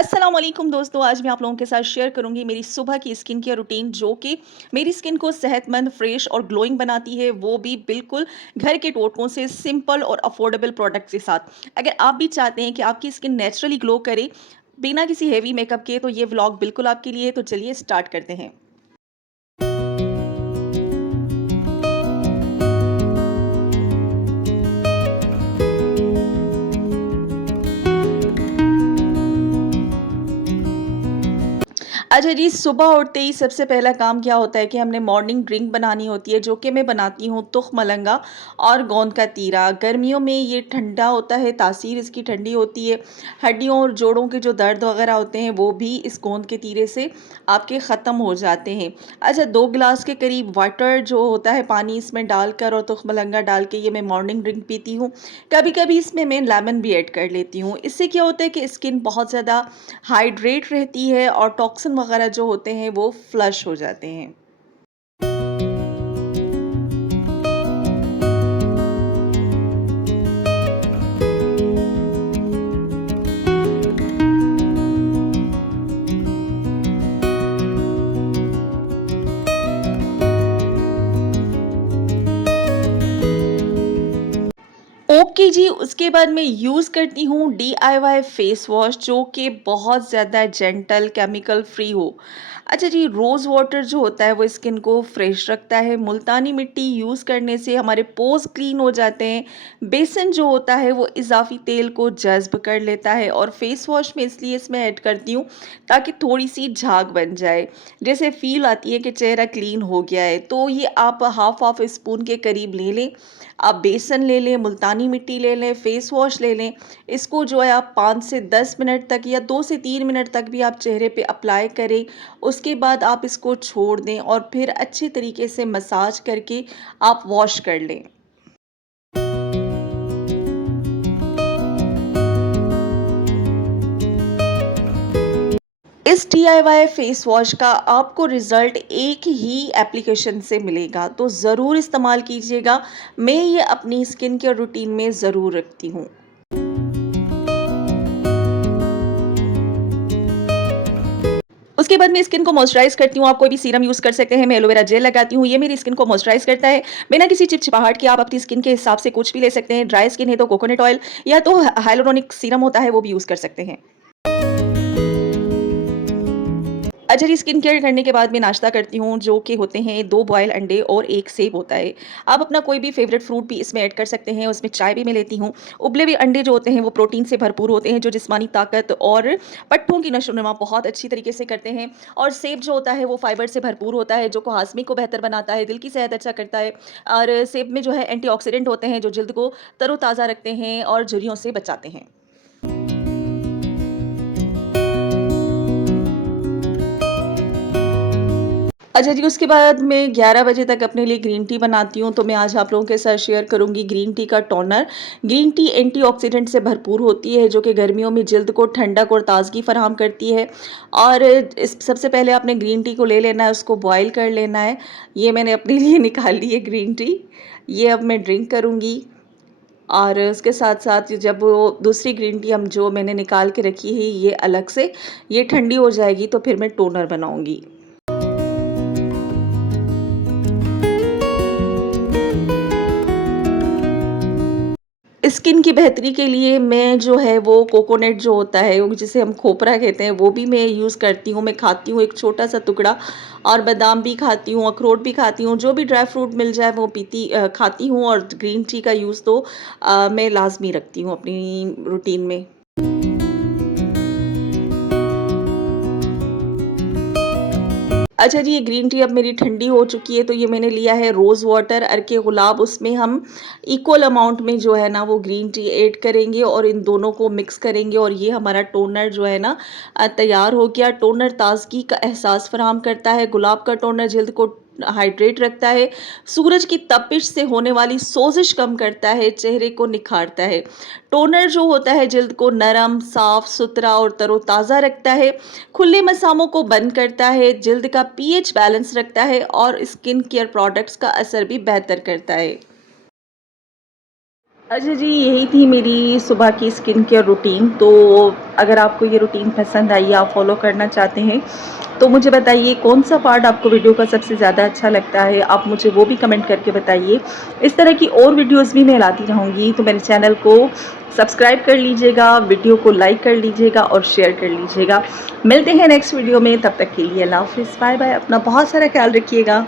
अस्सलाम वालेकुम दोस्तों, आज मैं आप लोगों के साथ शेयर करूंगी मेरी सुबह की स्किन केयर रूटीन जो कि मेरी स्किन को सेहतमंद, फ्रेश और ग्लोइंग बनाती है, वो भी बिल्कुल घर के टोटकों से सिंपल और अफोर्डेबल प्रोडक्ट्स के साथ। अगर आप भी चाहते हैं कि आपकी स्किन नेचुरली ग्लो करे बिना किसी हेवी मेकअप के, तो ये व्लॉग बिल्कुल आपके लिए है। तो चलिए स्टार्ट करते हैं। अच्छा जी, सुबह उठते ही सबसे पहला काम क्या होता है कि हमने मॉर्निंग ड्रिंक बनानी होती है, जो कि मैं बनाती हूँ तुख मलंगा और गोंद का तीरा। गर्मियों में ये ठंडा होता है, तासीर इसकी ठंडी होती है। हड्डियों और जोड़ों के जो दर्द वगैरह होते हैं वो भी इस गोंद के तीरे से आपके ख़त्म हो जाते हैं। अच्छा, 2 गिलास के करीब वाटर जो होता है पानी इसमें डालकर और तुख मलंगा डाल के ये मैं मॉर्निंग ड्रिंक पीती हूँ। कभी-कभी इसमें मैं लेमन भी ऐड कर लेती हूँ। इससे क्या होता है कि स्किन बहुत ज़्यादा हाइड्रेट रहती है और टॉक्सिन वगैरह जो होते हैं वो फ्लश हो जाते हैं। ओके जी, उसके बाद मैं यूज़ करती हूँ डीआईवाई फेस वॉश, जो कि बहुत ज़्यादा जेंटल, केमिकल फ्री हो। अच्छा जी, रोज़ वाटर जो होता है वो स्किन को फ्रेश रखता है। मुल्तानी मिट्टी यूज़ करने से हमारे पोर्स क्लीन हो जाते हैं। बेसन जो होता है वो इज़ाफ़ी तेल को जज़्ब कर लेता है और फेस वॉश में इसलिए इसमें ऐड करती हूँ ताकि थोड़ी-सी झाग बन जाए। जैसे फ़ील आती है कि चेहरा क्लीन हो गया है, तो ये आप हाफ़ स्पून के करीब ले लें। आप बेसन ले लें, मुल्तानी मिट्टी ले लें, फेस वॉश ले लें। इसको जो है आप 5 से 10 मिनट तक या 2 से 3 मिनट तक भी आप चेहरे पे अप्लाई करें। उसके बाद आप इसको छोड़ दें और फिर अच्छे तरीके से मसाज करके आप वॉश कर लें। इस डीआईवाई फेस वॉश का आपको रिज़ल्ट एक ही एप्लीकेशन से मिलेगा, तो ज़रूर इस्तेमाल कीजिएगा। मैं ये अपनी स्किन केयर रूटीन में ज़रूर रखती हूँ। उसके बाद मैं स्किन को मॉइस्चराइज़ करती हूँ। आप कोई भी सीरम यूज़ कर सकते हैं। मैं एलोवेरा जेल लगाती हूँ। ये मेरी स्किन को मॉइस्चराइज़ करता है। बिना किसी चिपचिपाहट के आप अपनी स्किन के हिसाब से कुछ भी ले सकते हैं। ड्राई स्किन है तो कोकोनट ऑयल या तो हाइलुरोनिक सीरम होता है, वो भी यूज़ कर सकते हैं। अच्छा जी, स्किन केयर करने के बाद मैं नाश्ता करती हूँ, जो कि होते हैं 2 बॉयल अंडे और 1 सेब होता है। आप अपना कोई भी फ़ेवरेट फ्रूट भी इसमें ऐड कर सकते हैं, उसमें चाय भी मैं लेती हूँ। उबले हुए अंडे जो होते हैं वो प्रोटीन से भरपूर होते हैं, जो जिस्मानी ताकत और पट्टों की नशो-नुमा बहुत अच्छी तरीके से करते हैं। और सेब जो होता है वो फाइबर से भरपूर होता है, जो को हाज़मे को बेहतर बनाता है, दिल की सेहत अच्छा करता है। और सेब में जो है एंटीऑक्सीडेंट होते हैं, जो जल्द को तरोताज़ा रखते हैं और झुर्रियों से बचाते हैं। अच्छा जी, उसके बाद मैं 11 बजे तक अपने लिए ग्रीन टी बनाती हूँ, तो मैं आज आप लोगों के साथ शेयर करूँगी ग्रीन टी का टोनर। ग्रीन टी एंटीऑक्सीडेंट से भरपूर होती है, जो कि गर्मियों में जल्द को ठंडक और ताज़गी फ़राहम करती है। और इस सबसे पहले आपने ग्रीन टी को ले लेना है, उसको बॉयल कर लेना है। ये मैंने अपने लिए निकाल ली है ग्रीन टी। ये अब मैं ड्रिंक करूँगी और उसके साथ-साथ जब वो दूसरी ग्रीन टी हम जो मैंने निकाल के रखी है, ये अलग से, ये ठंडी हो जाएगी तो फिर मैं टोनर बनाऊँगी। स्किन की बेहतरी के लिए मैं जो है वो कोकोनट जो होता है, वो जिसे हम खोपरा कहते हैं, वो भी मैं यूज़ करती हूँ। मैं खाती हूँ एक छोटा-सा टुकड़ा और बादाम भी खाती हूँ, अखरोट भी खाती हूँ, जो भी ड्राई फ्रूट मिल जाए वो खाती हूँ। और ग्रीन टी का यूज़ तो मैं लाज़मी रखती हूँ अपनी रूटीन में। अच्छा जी, ये ग्रीन टी अब मेरी ठंडी हो चुकी है, तो ये मैंने लिया है रोज़ वाटर, अर्के गुलाब। उसमें हम इक्वल अमाउंट में जो है ना वो ग्रीन टी ऐड करेंगे और इन दोनों को मिक्स करेंगे और ये हमारा टोनर जो है ना तैयार हो गया। टोनर ताज़गी का एहसास फ़राहम करता है। गुलाब का टोनर जल्द को हाइड्रेट रखता है, सूरज की तपिश से होने वाली सोज़िश कम करता है, चेहरे को निखारता है। टोनर जो होता है जल्द को नरम, साफ-सुथरा और तरोताज़ा रखता है। खुले मसामों को बंद करता है, जल्द का पीएच बैलेंस रखता है और स्किन केयर प्रोडक्ट्स का असर भी बेहतर करता है। अच्छा जी, यही थी मेरी सुबह की स्किन केयर रूटीन। तो अगर आपको ये रूटीन पसंद आई, आप फ़ॉलो करना चाहते हैं, तो मुझे बताइए कौन-सा पार्ट आपको वीडियो का सबसे ज़्यादा अच्छा लगता है? आप मुझे वो भी कमेंट करके बताइए। इस तरह की और वीडियोज़ भी मैं लाती रहूँगी, तो मेरे चैनल को सब्सक्राइब कर लीजिएगा, वीडियो को लाइक कर लीजिएगा और शेयर कर लीजिएगा। मिलते हैं नेक्स्ट वीडियो में, तब तक के लिए अल्लाह हाफ़िज़, बाय-बाय। अपना बहुत सारा ख़्याल रखिएगा।